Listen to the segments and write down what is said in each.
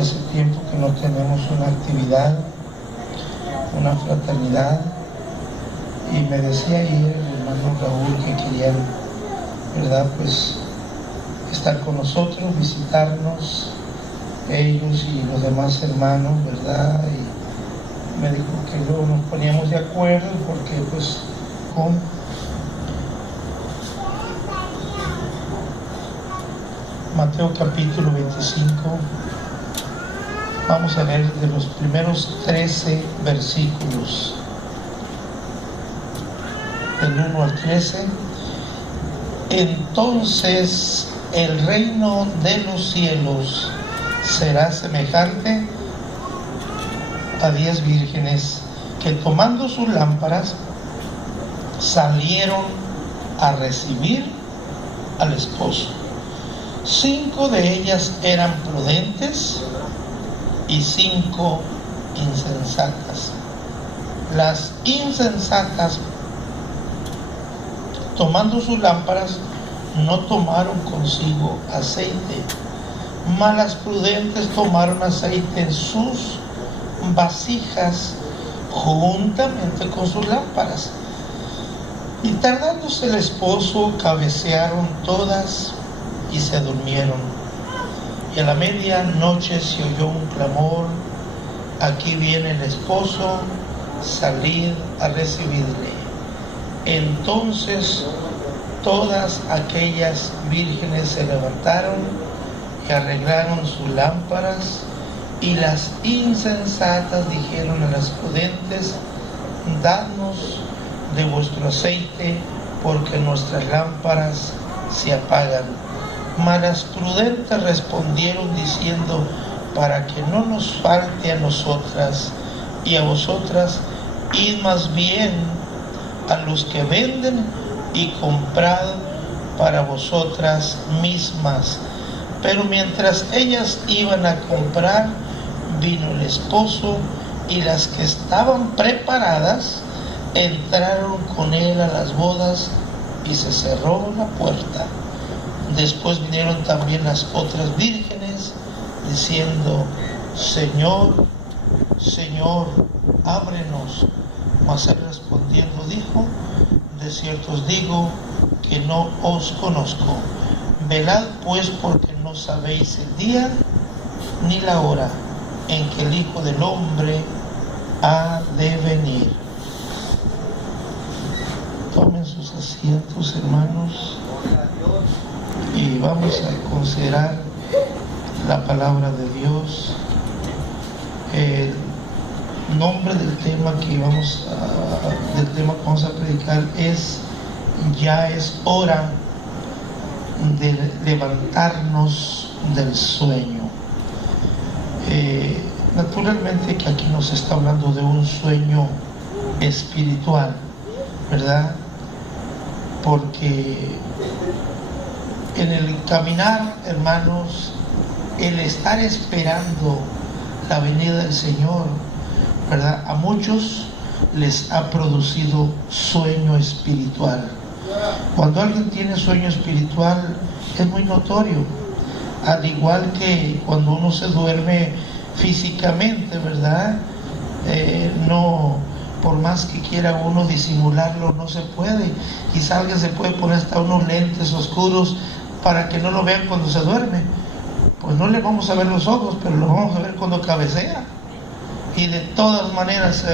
Hace tiempo que no tenemos una actividad, una fraternidad, y me decía ayer el hermano Raúl que querían, ¿verdad?, pues estar con nosotros, visitarnos, ellos y los demás hermanos, ¿verdad? Y me dijo que luego nos poníamos de acuerdo porque pues con Mateo capítulo 25, vamos a leer de los primeros 13 versículos, del 1 al 13. Entonces el reino de los cielos será semejante a 10 vírgenes que, tomando sus lámparas, salieron a recibir al esposo. 5 de ellas eran prudentes y 5 insensatas. Las insensatas, tomando sus lámparas, no tomaron consigo aceite, mas las prudentes tomaron aceite en sus vasijas juntamente con sus lámparas. Y tardándose el esposo, cabecearon todas y se durmieron. Y a la medianoche se oyó un clamor: aquí viene el esposo, salid a recibirle. Entonces todas aquellas vírgenes se levantaron y arreglaron sus lámparas. Y las insensatas dijeron a las prudentes: dadnos de vuestro aceite, porque nuestras lámparas se apagan. Mas las prudentes respondieron diciendo: para que no nos falte a nosotras y a vosotras, id más bien a los que venden y comprad para vosotras mismas. Pero mientras ellas iban a comprar, vino el esposo, y las que estaban preparadas entraron con él a las bodas, y se cerró la puerta. Después vinieron también las otras vírgenes, diciendo: Señor, Señor, ábrenos. Mas él respondiendo dijo: de cierto os digo que no os conozco. Velad pues, porque no sabéis el día ni la hora en que el Hijo del Hombre ha de venir. Tomen sus asientos, hermanos, y vamos a considerar la palabra de Dios. El nombre del tema que vamos a predicar es: ya es hora de levantarnos del sueño. Naturalmente que aquí nos está hablando de un sueño espiritual, ¿verdad? Porque en el caminar, hermanos, el estar esperando la venida del Señor, ¿verdad?, a muchos les ha producido sueño espiritual. Cuando alguien tiene sueño espiritual es muy notorio, al igual que cuando uno se duerme físicamente, ¿verdad? No, por más que quiera uno disimularlo, no se puede. Quizá alguien se puede poner hasta unos lentes oscuros para que no lo vean cuando se duerme. Pues no le vamos a ver los ojos, pero lo vamos a ver cuando cabecea. Y de todas maneras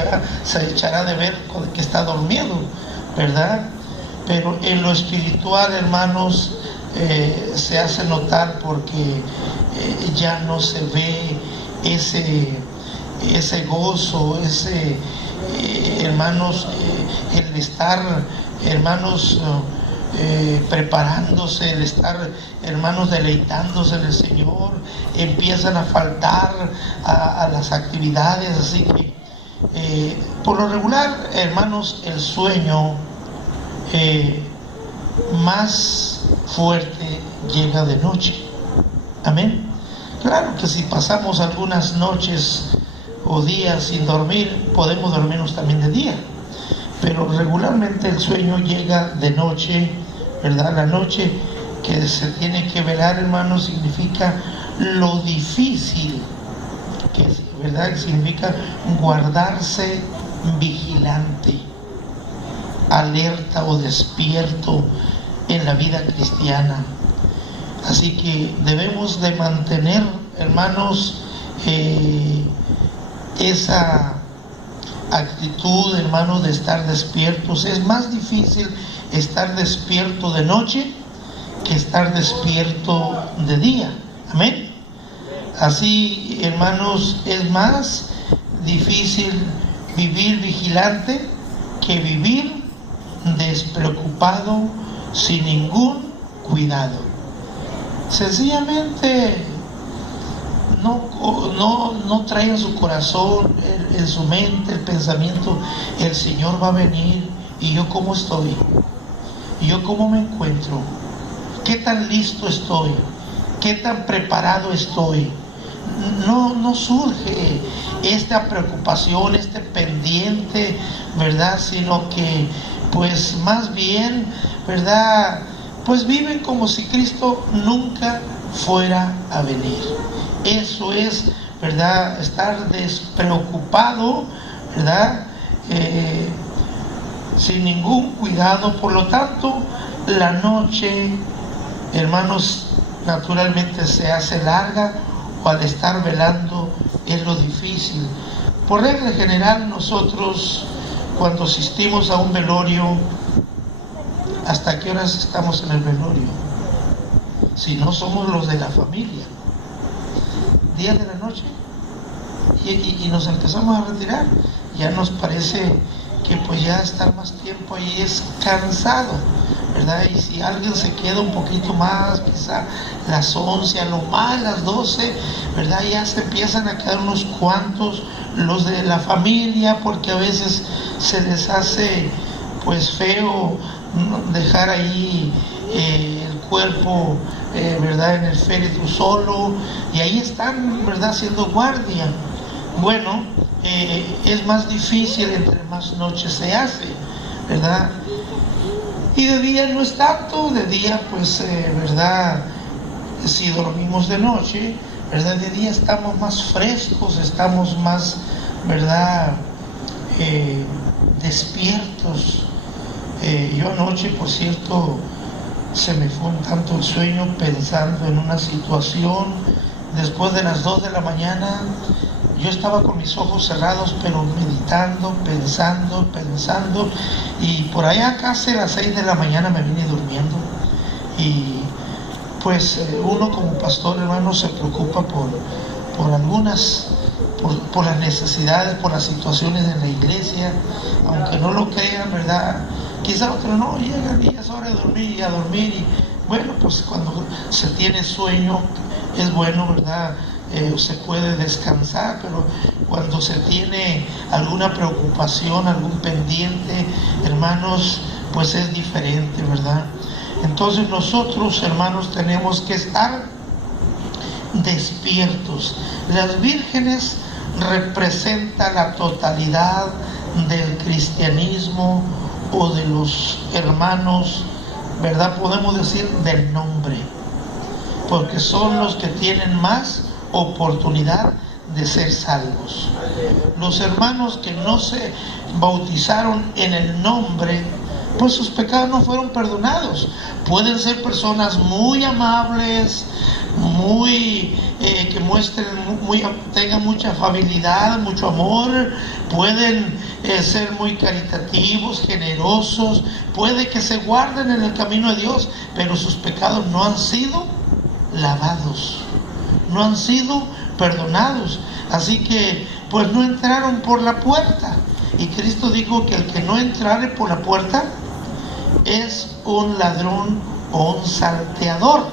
se echará de ver que está dormido, ¿verdad? Pero en lo espiritual, hermanos, se hace notar porque ya no se ve ese gozo, hermanos, el estar, hermanos, preparándose, el estar, hermanos, deleitándose en el Señor. Empiezan a faltar a las actividades, así que por lo regular, hermanos, el sueño más fuerte llega de noche. Amén. Claro que si pasamos algunas noches o días sin dormir, podemos dormirnos también de día, pero regularmente el sueño llega de noche, ¿verdad? La noche que se tiene que velar, hermanos, significa lo difícil que es, ¿verdad? Que significa guardarse vigilante, alerta o despierto en la vida cristiana. Así que debemos de mantener, hermanos, esa actitud, hermanos, de estar despiertos. Es más difícil estar despierto de noche que estar despierto de día. Amén. Así, hermanos, es más difícil vivir vigilante que vivir despreocupado, sin ningún cuidado. Sencillamente no trae en su corazón, en su mente, el pensamiento: el Señor va a venir, y yo cómo estoy, y yo cómo me encuentro, qué tan listo estoy, qué tan preparado estoy. No surge esta preocupación, este pendiente, ¿verdad? Sino que pues más bien, ¿verdad? Pues viven como si Cristo nunca fuera a venir. Eso es, ¿verdad? Estar despreocupado, ¿verdad? Sin ningún cuidado. Por lo tanto, la noche, hermanos, naturalmente se hace larga, o al estar velando es lo difícil. Por regla general, nosotros cuando asistimos a un velorio, ¿hasta qué horas estamos en el velorio? Si no somos los de la familia, 10 de la noche, y nos empezamos a retirar. Ya nos parece que pues ya estar más tiempo ahí es cansado, ¿verdad? Y si alguien se queda un poquito más, quizá las 11, a lo más las 12, ¿verdad? Ya se empiezan a quedar unos cuantos, los de la familia, porque a veces se les hace pues feo dejar ahí el cuerpo, ¿verdad?, en el féretro solo, y ahí están, ¿verdad?, haciendo guardia. Bueno, es más difícil entre más noche se hace, ¿verdad? Y de día no es tanto. De día pues, ¿verdad?, si dormimos de noche, ¿verdad?, de día estamos más frescos, estamos más, ¿verdad?, despiertos. Yo anoche, por cierto, se me fue un tanto el sueño pensando en una situación. Después de las 2 de la mañana, yo estaba con mis ojos cerrados, pero meditando, pensando, y por allá casi a las 6 de la mañana me vine durmiendo. Y pues uno como pastor, hermano, se preocupa por algunas, por las necesidades, por las situaciones en la iglesia, aunque no lo crean, ¿verdad? Quizá otros no llegan y es hora de dormir y a dormir, y bueno, pues cuando se tiene sueño es bueno, ¿verdad? Se puede descansar, pero cuando se tiene alguna preocupación, algún pendiente, hermanos, pues es diferente, ¿verdad? Entonces nosotros, hermanos, tenemos que estar despiertos. Las vírgenes representan la totalidad del cristianismo, o de los hermanos, ¿verdad?, podemos decir del nombre, porque son los que tienen más oportunidad de ser salvos. Los hermanos que no se bautizaron en el nombre, pues sus pecados no fueron perdonados. Pueden ser personas muy amables, que muestren, tengan mucha afabilidad, mucho amor, pueden ser muy caritativos, generosos, puede que se guarden en el camino de Dios, pero sus pecados no han sido lavados, no han sido perdonados. Así que pues no entraron por la puerta, y Cristo dijo que el que no entrare por la puerta es un ladrón o un salteador,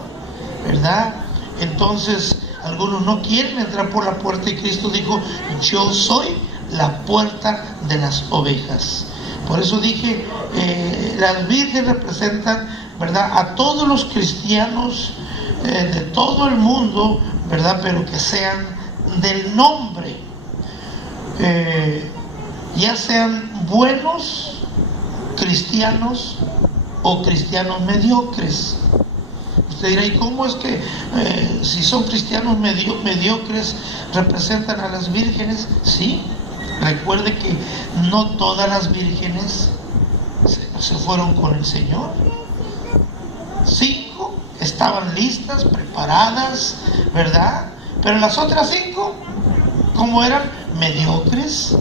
¿verdad? Entonces algunos no quieren entrar por la puerta, y Cristo dijo: yo soy la puerta de las ovejas. Por eso dije, las vírgenes representan, ¿verdad?, a todos los cristianos de todo el mundo, ¿verdad?, pero que sean del nombre, ya sean buenos cristianos o cristianos mediocres. Usted dirá, ¿y cómo es que si son cristianos mediocres representan a las vírgenes? Sí, recuerde que no todas las vírgenes se fueron con el Señor. 5 estaban listas, preparadas, ¿verdad? Pero las otras 5, como eran mediocres,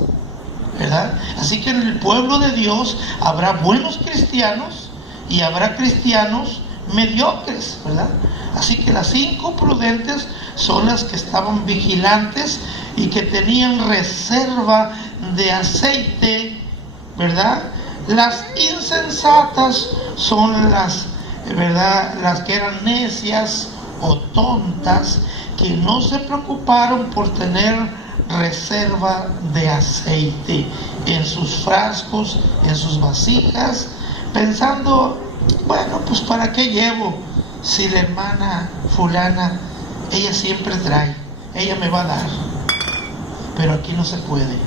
¿verdad? Así que en el pueblo de Dios habrá buenos cristianos y habrá cristianos mediocres, ¿verdad? Así que las 5 prudentes son las que estaban vigilantes y que tenían reserva de aceite, ¿verdad? Las insensatas son las, ¿verdad?, las que eran necias o tontas, que no se preocuparon por tener reserva de aceite en sus frascos, en sus vasijas, pensando, bueno, pues ¿para qué llevo? Si la hermana fulana, ella siempre trae, ella me va a dar. Pero aquí no se puede.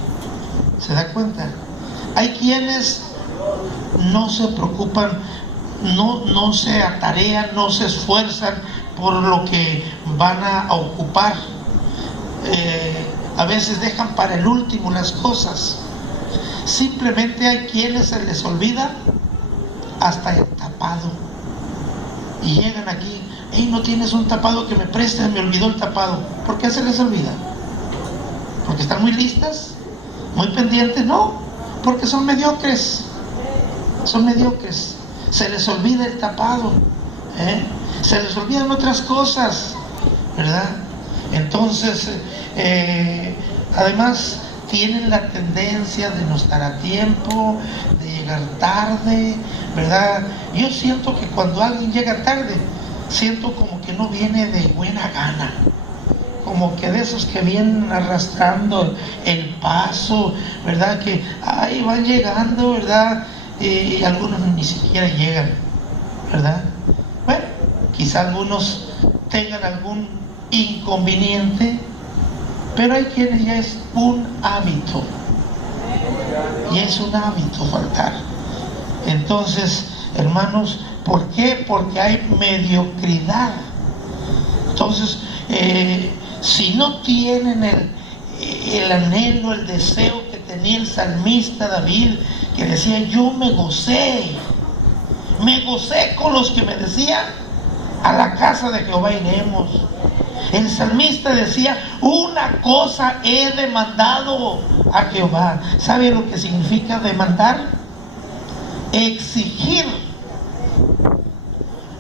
¿Se da cuenta? Hay quienes no se preocupan, no se atarean, no se esfuerzan por lo que van a ocupar. A veces dejan para el último las cosas. Simplemente hay quienes se les olvida hasta el tapado. Y llegan aquí, hey, ¿no tienes un tapado que me prestes? Me olvidó el tapado. ¿Por qué se les olvida? ¿Porque están muy listas? ¿Muy pendientes? No, porque son mediocres. Son mediocres. Se les olvida el tapado, se les olvidan otras cosas, ¿verdad? Entonces, además tienen la tendencia de no estar a tiempo, de llegar tarde, ¿verdad? Yo siento que cuando alguien llega tarde, siento como que no viene de buena gana, como que de esos que vienen arrastrando el paso, ¿verdad? Que ahí van llegando, ¿verdad? Y algunos ni siquiera llegan, ¿verdad? Bueno, quizá algunos tengan algún inconveniente, pero hay quienes ya es un hábito, y es un hábito faltar. Entonces, hermanos, ¿por qué? Porque hay mediocridad. Entonces, si no tienen el anhelo, el deseo que tenía el salmista David, que decía, yo me gocé con los que me decían, a la casa de Jehová iremos. El salmista decía, una cosa he demandado a Jehová. ¿Sabe lo que significa demandar? Exigir.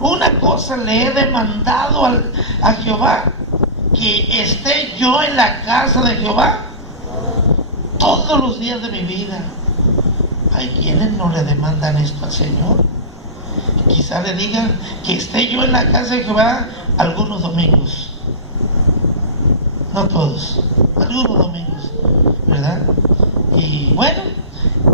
Una cosa le he demandado a Jehová, que esté yo en la casa de Jehová todos los días de mi vida. Hay quienes no le demandan esto al Señor. Quizá le digan que esté yo en la casa de Jehová algunos domingos. No todos, algunos domingos, ¿verdad? Y bueno,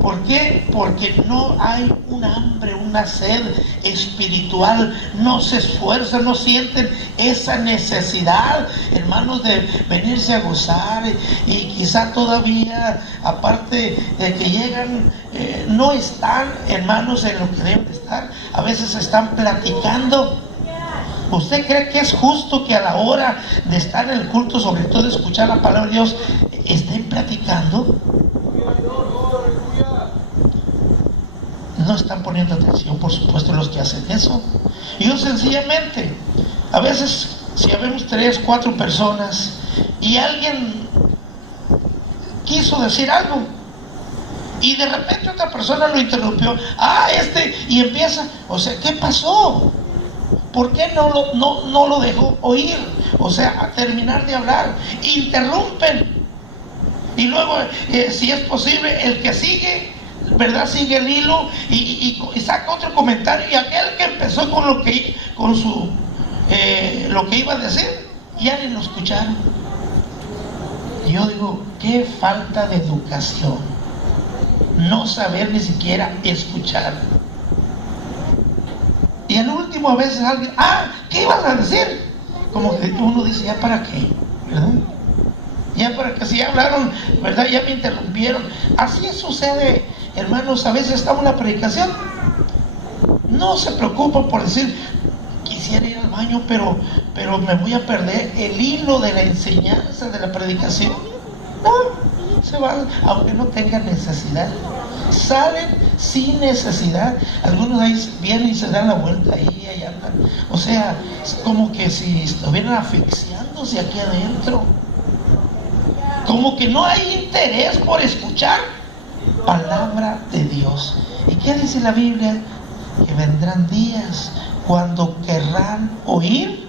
¿por qué? Porque no hay un hambre, una sed espiritual, no se esfuerzan, no sienten esa necesidad, hermanos, de venirse a gozar, y quizá todavía, aparte de que llegan, no están, hermanos, en lo que deben de estar. A veces están platicando. ¿Usted cree que es justo que a la hora de estar en el culto, sobre todo escuchar la palabra de Dios, estén platicando? No están poniendo atención, por supuesto, los que hacen eso. Y yo sencillamente, a veces, si habemos 3, 4 personas y alguien quiso decir algo y de repente otra persona lo interrumpió, y empieza, o sea, ¿qué pasó? ¿Por qué no lo dejó oír? O sea, a terminar de hablar, interrumpen. Y luego, si es posible, el que sigue, ¿verdad?, sigue el hilo y saca otro comentario, y aquel que empezó con lo que iba a decir, ya ni lo escucharon. Y yo digo, qué falta de educación, no saber ni siquiera escuchar. Y al último, a veces alguien, ¿qué ibas a decir? Como que uno dice, ¿ya para qué? ¿Verdad? Ya para que, si ya hablaron, ¿verdad?, ya me interrumpieron. Así sucede, hermanos. A veces está una predicación, no se preocupan por decir, quisiera ir al baño, pero me voy a perder el hilo de la enseñanza, de la predicación. No, se van, aunque no tengan necesidad. Salen sin necesidad. Algunos ahí vienen y se dan la vuelta ahí andan. O sea, es como que si estuvieran asfixiándose aquí adentro. Como que no hay interés por escuchar palabra de Dios. ¿Y qué dice la Biblia? Que vendrán días cuando querrán oír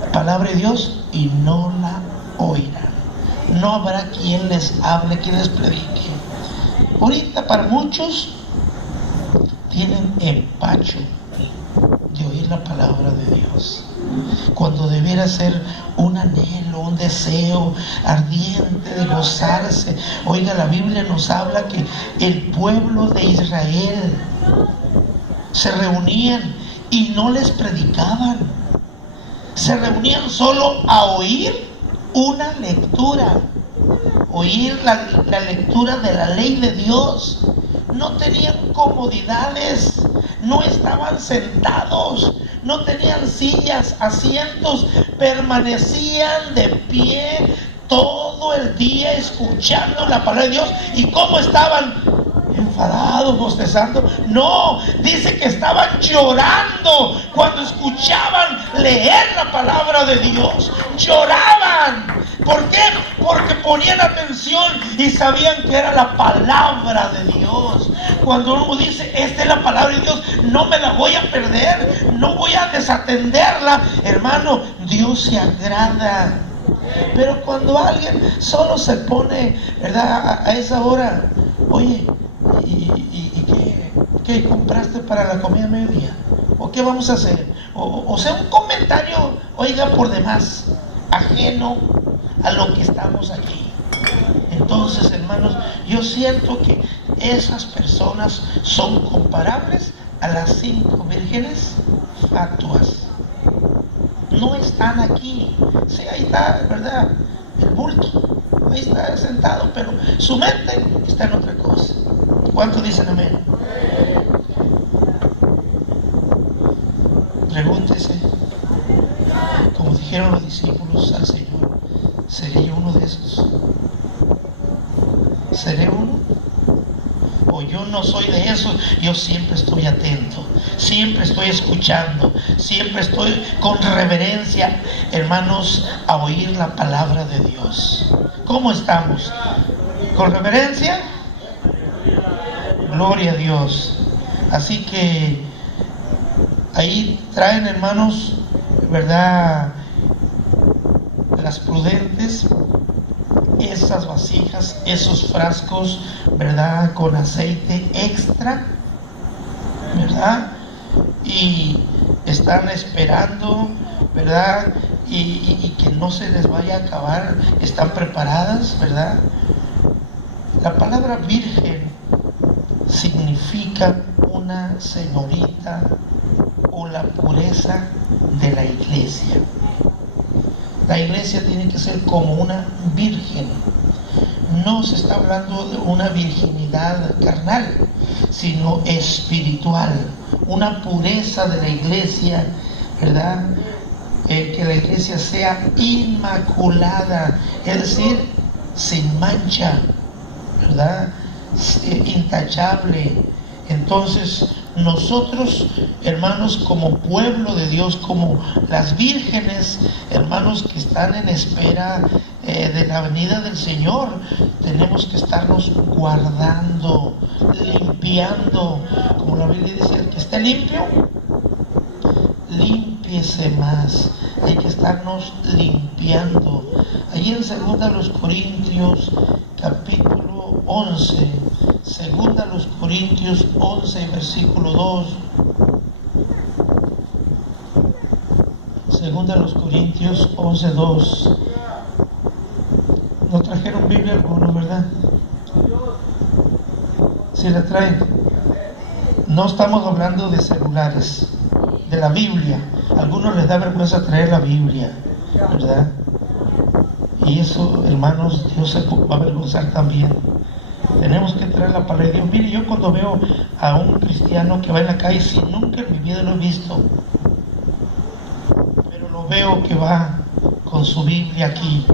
la palabra de Dios y no la oirán. No habrá quien les hable, quien les predique. Ahorita para muchos tienen empacho de oír la palabra de Dios, cuando debiera ser un anhelo, un deseo ardiente de gozarse. Oiga, la Biblia nos habla que el pueblo de Israel se reunían y no les predicaban, se reunían solo a oír una lectura, oír la lectura de la ley de Dios. No tenían comodidades, no estaban sentados, no tenían sillas, asientos, permanecían de pie todo el día escuchando la palabra de Dios. ¿Y cómo estaban? Enfadados, bostezando. No, dice que estaban llorando cuando escuchaban leer la palabra de Dios. Lloraban. ¿Por qué? Porque ponían atención y sabían que era la palabra de Dios. Cuando uno dice, esta es la palabra de Dios, no me la voy a perder, no voy a desatenderla, hermano, Dios se agrada. Pero cuando alguien solo se pone, ¿verdad?, a esa hora, oye, ¿y qué compraste para la comida mediodía? ¿O qué vamos a hacer? O sea, un comentario, oiga, por demás, ajeno a lo que estamos aquí. Entonces, hermanos, yo siento que esas personas son comparables a las 5 vírgenes fatuas. No están aquí. Sí, ahí está, ¿verdad?, el bulto, ahí está sentado, pero su mente está en otra cosa. ¿Cuántos dicen amén? Pregúntese, como dijeron los discípulos al Señor, ¿seré yo uno de esos? ¿Seré uno? O yo no soy de esos. Yo siempre estoy atento, siempre estoy escuchando, siempre estoy con reverencia, hermanos, a oír la palabra de Dios. ¿Cómo estamos? ¿Con reverencia? Gloria a Dios. Así que ahí traen, hermanos, ¿verdad?, las prudentes, esas vasijas, esos frascos, ¿verdad?, con aceite extra, ¿verdad? Y están esperando, ¿verdad?, y que no se les vaya a acabar. Están preparadas, ¿verdad? La palabra virgen significa una señorita o la pureza de la iglesia. La iglesia tiene que ser como una virgen. No se está hablando de una virginidad carnal, sino espiritual. Una pureza de la iglesia, ¿verdad? Que la iglesia sea inmaculada, es decir, sin mancha, ¿verdad? Intachable. Entonces, nosotros, hermanos, como pueblo de Dios, como las vírgenes, hermanos, que están en espera de la venida del Señor, tenemos que estarnos guardando, limpiando, como la Biblia dice, el que esté limpio, límpiese más. Hay que estarnos limpiando. Allí en 2 Corintios capítulo 11, 2 Corintios 11, versículo 2. 2 Corintios 11, 2. ¿No trajeron Biblia algunos, verdad? ¿Sí la traen? No estamos hablando de celulares, de la Biblia. A algunos les da vergüenza traer la Biblia, ¿verdad? Y eso, hermanos, Dios se va a avergonzar también. Tenemos que traer la palabra de Dios. Mire, yo cuando veo a un cristiano que va en la calle, si nunca en mi vida lo he visto, lo veo que va con su Biblia aquí,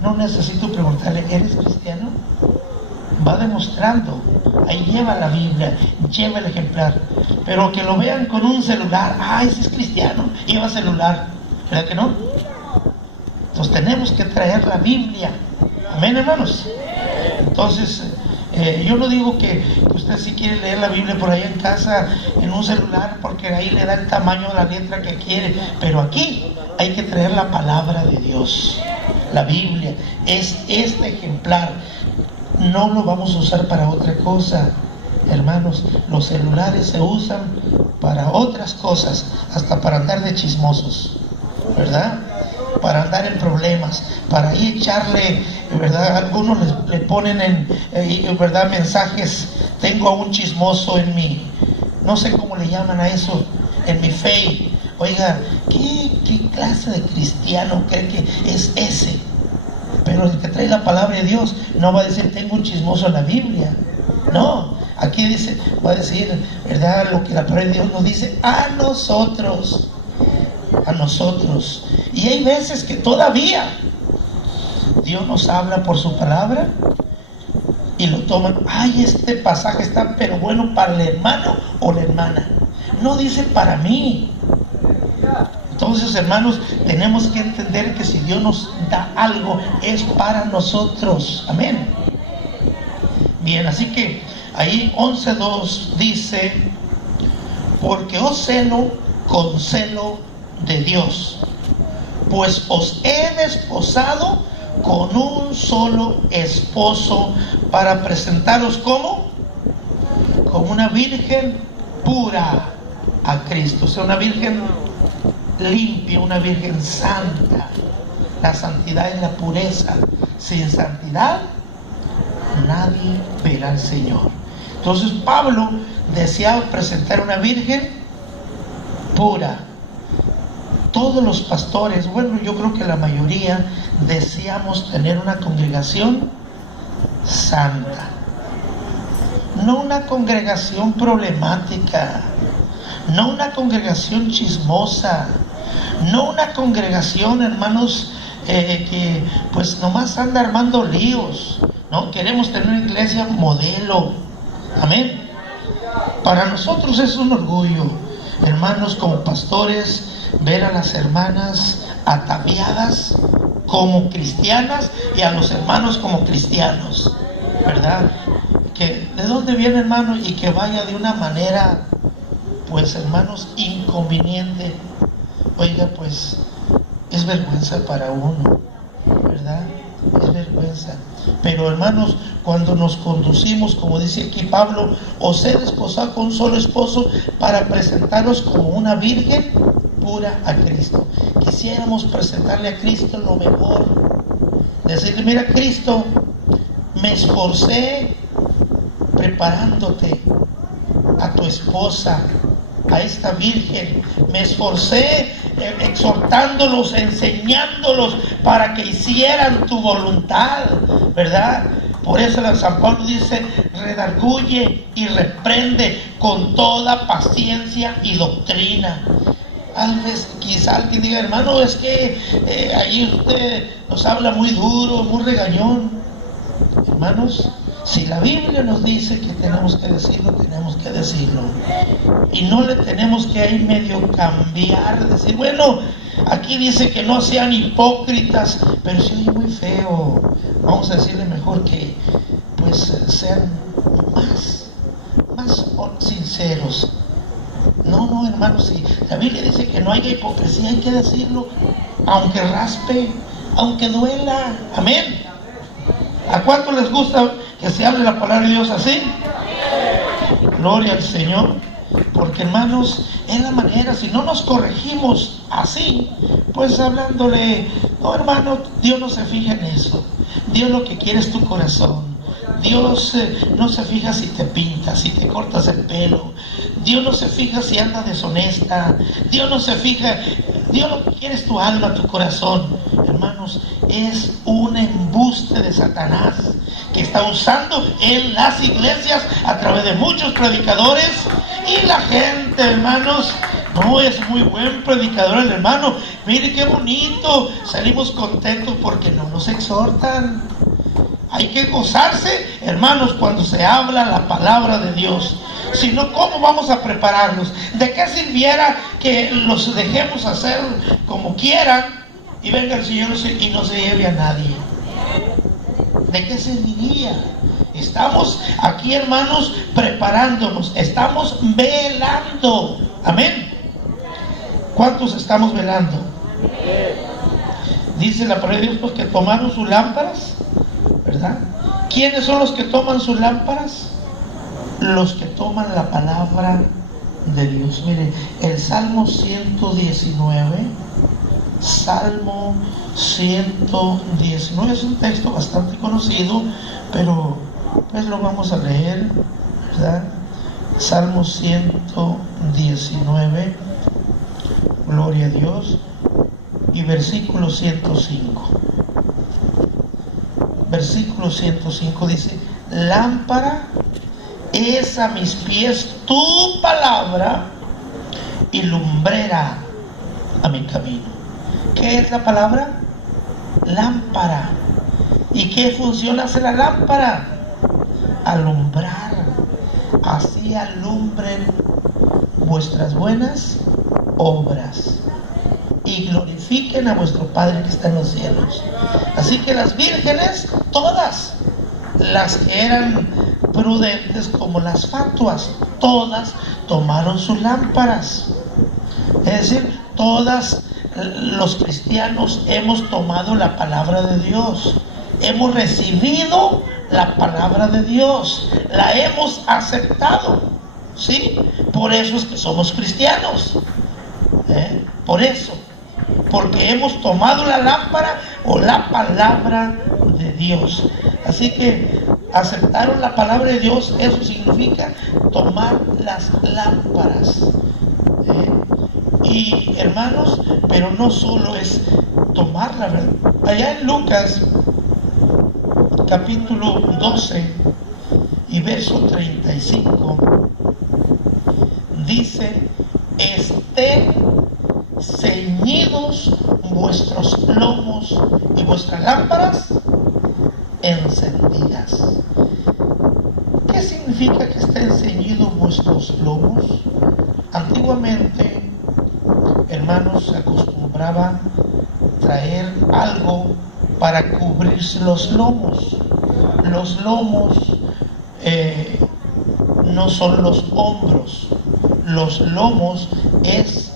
no necesito preguntarle, ¿eres cristiano? Va demostrando, ahí lleva la Biblia, lleva el ejemplar. Pero que lo vean con un celular, ese es cristiano, lleva celular, ¿verdad que no? Entonces tenemos que traer la Biblia, amén, hermanos. Entonces yo no digo que usted si quiere leer la Biblia por ahí en casa, en un celular, porque ahí le da el tamaño de la letra que quiere, pero aquí hay que traer la palabra de Dios. La Biblia es este ejemplar, no lo vamos a usar para otra cosa, hermanos. Los celulares se usan para otras cosas, hasta para andar de chismosos, ¿verdad? Para andar en problemas, para ahí echarle, ¿verdad? Algunos le ponen ¿verdad? Mensajes, tengo a un chismoso en mi, no sé cómo le llaman a eso, en mi Face. Oiga, ¿qué clase de cristiano cree que es ese? Pero el que trae la palabra de Dios no va a decir, tengo un chismoso en la Biblia. No, aquí dice, va a decir, ¿verdad? Lo que la palabra de Dios nos dice a nosotros. A nosotros. Y hay veces que todavía Dios nos habla por su palabra y lo toman, este pasaje está pero bueno para el hermano o la hermana, no dice para mí. Entonces, hermanos, tenemos que entender que si Dios nos da algo es para nosotros, amén. Bien, así que ahí 11:2 dice, porque os celo con celo de Dios, pues os he desposado con un solo esposo para presentaros como una virgen pura a Cristo, o sea, una virgen limpia, una virgen santa. La santidad es la pureza. Sin santidad nadie verá al Señor. Entonces Pablo deseaba presentar una virgen pura. Todos los pastores, bueno, yo creo que la mayoría deseamos tener una congregación santa, no una congregación problemática, no una congregación chismosa, no una congregación, hermanos, que pues nomás anda armando líos. No, queremos tener una iglesia modelo, amén. Para nosotros es un orgullo, hermanos, como pastores, ver a las hermanas ataviadas como cristianas y a los hermanos como cristianos, ¿verdad? Que de dónde viene, hermano, y que vaya de una manera, pues, hermanos, inconveniente. Oiga, pues es vergüenza para uno, ¿verdad? Es vergüenza. Pero, hermanos, cuando nos conducimos, como dice aquí Pablo, os he desposado con un solo esposo para presentaros como una virgen pura a Cristo. Quisiéramos presentarle a Cristo lo mejor, decirle, mira, Cristo, me esforcé preparándote a tu esposa, a esta virgen, me esforcé exhortándolos, enseñándolos para que hicieran tu voluntad, ¿verdad? Por eso San Pablo dice, redarguye y reprende con toda paciencia y doctrina. Quizá alguien diga, hermano, es que ahí usted nos habla muy duro, muy regañón. Hermanos, si la Biblia nos dice que tenemos que decirlo, tenemos que decirlo. Y no le tenemos que ahí medio cambiar, decir, bueno, aquí dice que no sean hipócritas, pero se oye muy feo. Vamos a decirle mejor que pues sean más sinceros. No, hermanos, si la Biblia dice que no haya hipocresía, hay que decirlo, aunque raspe, aunque duela, amén. ¿A cuánto les gusta que se hable la palabra de Dios así? Gloria al Señor. Porque, hermanos, es la manera, si no nos corregimos así, pues hablándole, no, hermano, Dios no se fija en eso. Dios lo que quiere es tu corazón. Dios no se fija si te pintas, si te cortas el pelo. Dios no se fija si andas deshonesta. Dios no se fija. Dios lo que quiere es tu alma, tu corazón. Hermanos, es un embuste de Satanás que está usando en las iglesias a través de muchos predicadores, y la gente, hermanos, No, es muy buen predicador el hermano. Mire qué bonito. Salimos contentos porque no nos exhortan. Hay que gozarse, hermanos, cuando se habla la palabra de Dios. Si no, ¿cómo vamos a prepararnos? ¿De qué sirviera que los dejemos hacer como quieran y venga el Señor y no se lleve a nadie? ¿De qué serviría? Estamos aquí, hermanos, preparándonos. Estamos velando. Amén. ¿Cuántos estamos velando? Dice la palabra de Dios, pues, que tomaron sus lámparas, ¿verdad? ¿Quiénes son los que toman sus lámparas? Los que toman la palabra de Dios. Mire, el Salmo 119, Salmo 119 es un texto bastante conocido, pero pues lo vamos a leer, ¿verdad? Salmo 119, gloria a Dios, y versículo 105. Versículo 105 dice: lámpara es a mis pies tu palabra y lumbrera a mi camino. ¿Qué es la palabra? Lámpara. ¿Y qué función hace la lámpara? Alumbrar. Así alumbren vuestras buenas obras y glorifiquen a vuestro Padre que está en los cielos. Así que las vírgenes, todas las que eran prudentes como las fatuas, todas tomaron sus lámparas. Es decir, todas los cristianos hemos tomado la palabra de Dios, hemos recibido la palabra de Dios, la hemos aceptado, ¿sí? Por eso es que somos cristianos, por eso, porque hemos tomado la lámpara o la palabra de Dios. Así que aceptaron la palabra de Dios, eso significa tomar las lámparas. Y hermanos, pero no solo es tomarla, ¿verdad? Allá en Lucas capítulo 12 y verso 35 dice: estén ceñidos vuestros lomos y vuestras lámparas encendidas. ¿Qué significa que estén ceñidos vuestros lomos? Antiguamente, hermanos, se acostumbraba traer algo para cubrirse los lomos. Los lomos no son los hombros. Los lomos es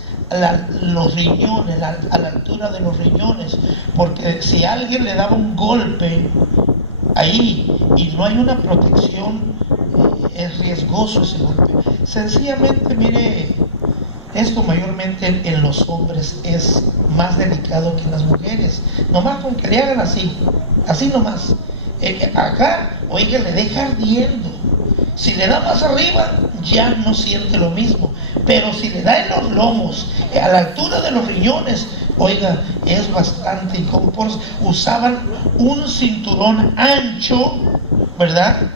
los riñones, a la altura de los riñones, porque si alguien le daba un golpe ahí y no hay una protección, es riesgoso ese golpe. Sencillamente, mire, esto mayormente en los hombres es más delicado que en las mujeres. Nomás con que le hagan así, así nomás, acá, oiga, le deja ardiendo. Si le da más arriba, ya no siente lo mismo. Pero si le da en los lomos, a la altura de los riñones, oiga, es bastante incómodo. Usaban un cinturón ancho, ¿verdad?,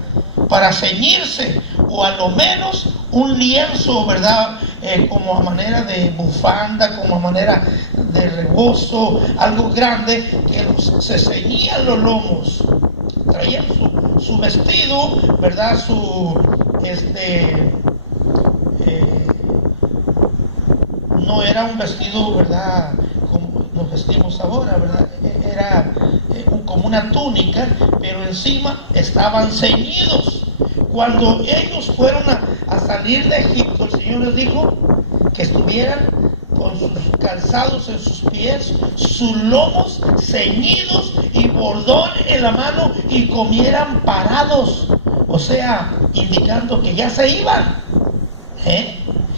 para ceñirse, o a lo menos un lienzo, ¿verdad?, como a manera de bufanda, como a manera de rebozo, algo grande, que se ceñían los lomos. Traían su vestido, ¿verdad?, no era un vestido, ¿verdad?, como nos vestimos ahora, ¿verdad? Era como una túnica, pero encima estaban ceñidos. Cuando ellos fueron a salir de Egipto, el Señor les dijo que estuvieran con sus calzados en sus pies, sus lomos ceñidos y bordón en la mano, y comieran parados, o sea, indicando que ya se iban.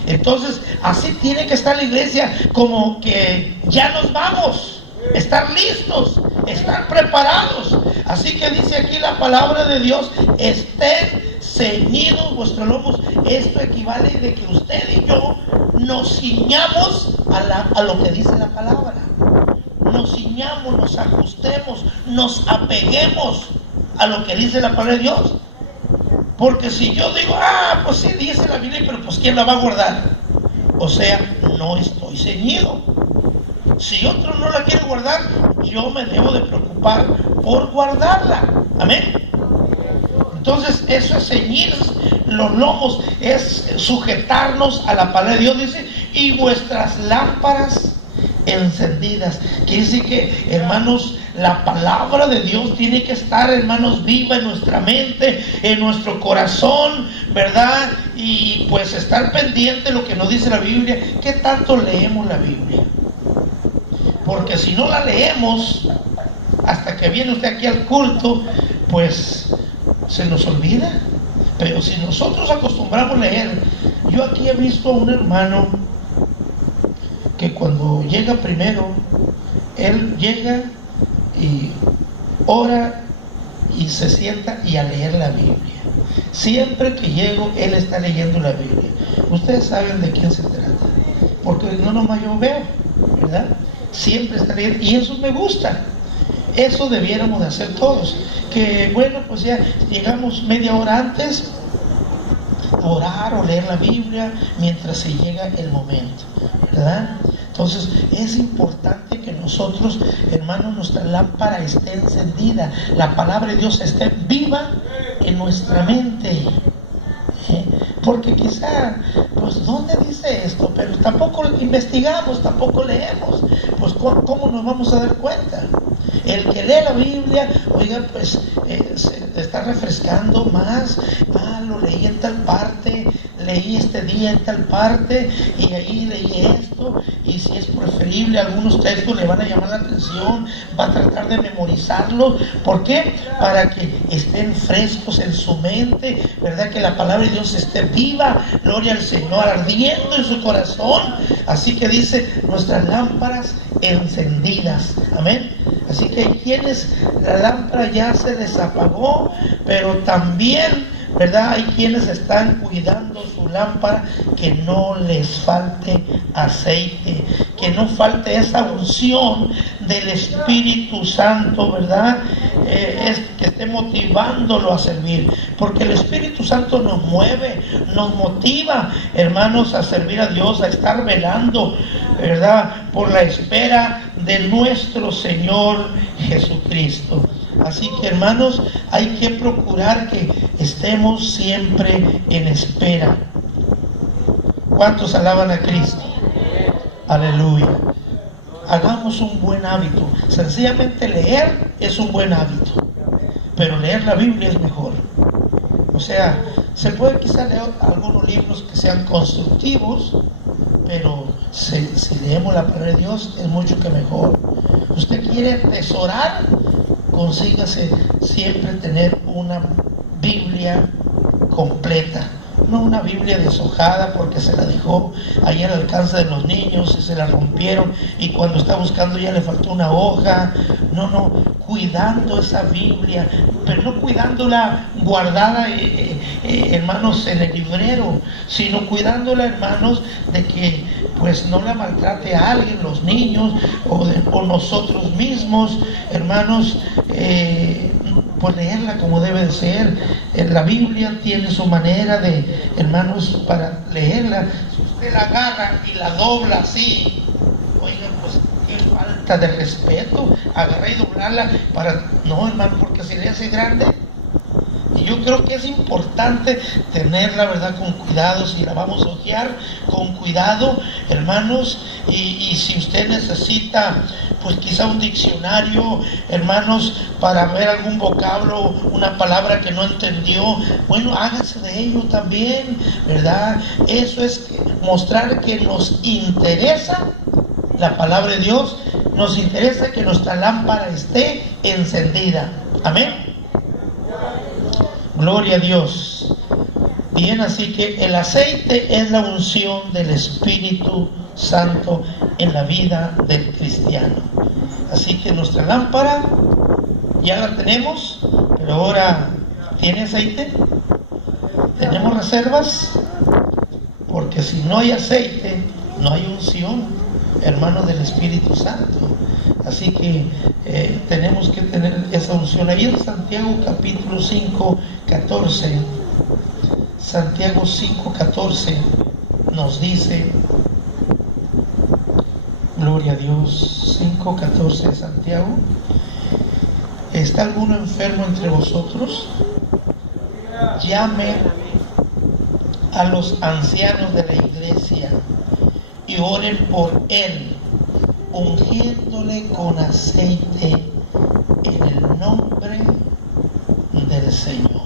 Entonces, así tiene que estar la iglesia, como que ya nos vamos, estar listos, estar preparados. Así que dice aquí la palabra de Dios: estén ceñidos vuestros lomos. Esto equivale de que usted y yo nos ciñamos a lo que dice la palabra. Nos ciñamos, nos ajustemos, nos apeguemos a lo que dice la palabra de Dios. Porque si yo digo, pues sí, dice la Biblia, pero pues ¿quién la va a guardar? O sea, no estoy ceñido. Si otro no la quiere guardar, yo me debo de preocupar por guardarla. Amén. Entonces, eso es ceñir los lomos, es sujetarnos a la palabra de Dios. Dice, y vuestras lámparas encendidas. Quiere decir que, hermanos, la palabra de Dios tiene que estar, hermanos, viva en nuestra mente, en nuestro corazón, ¿verdad? Y pues estar pendiente de lo que nos dice la Biblia. ¿Qué tanto leemos la Biblia? Porque si no la leemos, hasta que viene usted aquí al culto, pues se nos olvida. Pero si nosotros acostumbramos a leer, yo aquí he visto a un hermano que cuando llega primero, él llega y ora y se sienta y a leer la Biblia. Siempre que llego, él está leyendo la Biblia. Ustedes saben de quién se trata, porque no nomás yo veo, ¿verdad? Siempre está leyendo, y eso me gusta. Eso debiéramos de hacer todos. Que bueno, pues ya llegamos media hora antes a orar o leer la Biblia mientras se llega el momento, ¿verdad? Entonces es importante que nosotros, hermanos, nuestra lámpara esté encendida, la palabra de Dios esté viva en nuestra mente. Porque quizá, pues, ¿dónde dice esto? Pero tampoco investigamos, tampoco leemos. Pues, ¿cómo nos vamos a dar cuenta? El que lee la Biblia, oiga, pues, se está refrescando más. Lo leí en tal parte, leí este día en tal parte, y ahí leí esto, y si es preferible, algunos textos le van a llamar la atención, va a tratar de memorizarlo. ¿Por qué? Para que estén frescos en su mente, ¿verdad? Que la palabra de Dios esté viva, gloria al Señor, ardiendo en su corazón. Así que dice, nuestras lámparas encendidas, amén. Así que hay quienes la lámpara ya se les apagó, pero también, ¿verdad? Hay quienes están cuidando su lámpara, que no les falte aceite, que no falte esa unción del Espíritu Santo, ¿verdad? Que esté motivándolo a servir, porque el Espíritu Santo nos mueve, nos motiva, hermanos, a servir a Dios, a estar velando, ¿verdad? Por la espera de nuestro Señor Jesucristo. Así que, hermanos, hay que procurar que estemos siempre en espera. ¿Cuántos alaban a Cristo? Aleluya. Hagamos un buen hábito. Sencillamente leer es un buen hábito, pero leer la Biblia es mejor. O sea, se puede quizá leer algunos libros que sean constructivos, pero si leemos la palabra de Dios es mucho que mejor. Usted quiere atesorar, consígase siempre tener una Biblia completa, no una Biblia deshojada porque se la dejó ahí al alcance de los niños y se la rompieron y cuando está buscando ya le faltó una hoja. No, cuidando esa Biblia, pero no cuidándola guardada, hermanos, en el librero, sino cuidándola, hermanos, de que pues no la maltrate a alguien, los niños o nosotros mismos, hermanos. Pues leerla como debe de ser. La Biblia tiene su manera de, hermanos, para leerla. Si usted la agarra y la dobla así, oigan, pues qué falta de respeto, agarrar y doblarla no, hermano, porque si le hace grande. Y yo creo que es importante tenerla, ¿verdad?, con cuidado. Si la vamos a hojear, con cuidado, hermanos. Y si usted necesita, pues quizá un diccionario, hermanos, para ver algún vocablo, una palabra que no entendió, bueno, hágase de ello también, ¿verdad? Eso es mostrar que nos interesa la palabra de Dios, nos interesa que nuestra lámpara esté encendida. Amén. Gloria a Dios. Bien, así que el aceite es la unción del Espíritu Santo en la vida del cristiano. Así que nuestra lámpara ya la tenemos, pero ahora, ¿tiene aceite? ¿Tenemos reservas? Porque si no hay aceite, no hay unción, hermanos, del Espíritu Santo. Así que tenemos que tener esa unción. Ahí en Santiago capítulo 5, 14, Santiago 5, 14 nos dice: Gloria a Dios. 5:14 de Santiago. ¿Está alguno enfermo entre vosotros? Llame a los ancianos de la iglesia y oren por él, ungiéndole con aceite en el nombre del Señor.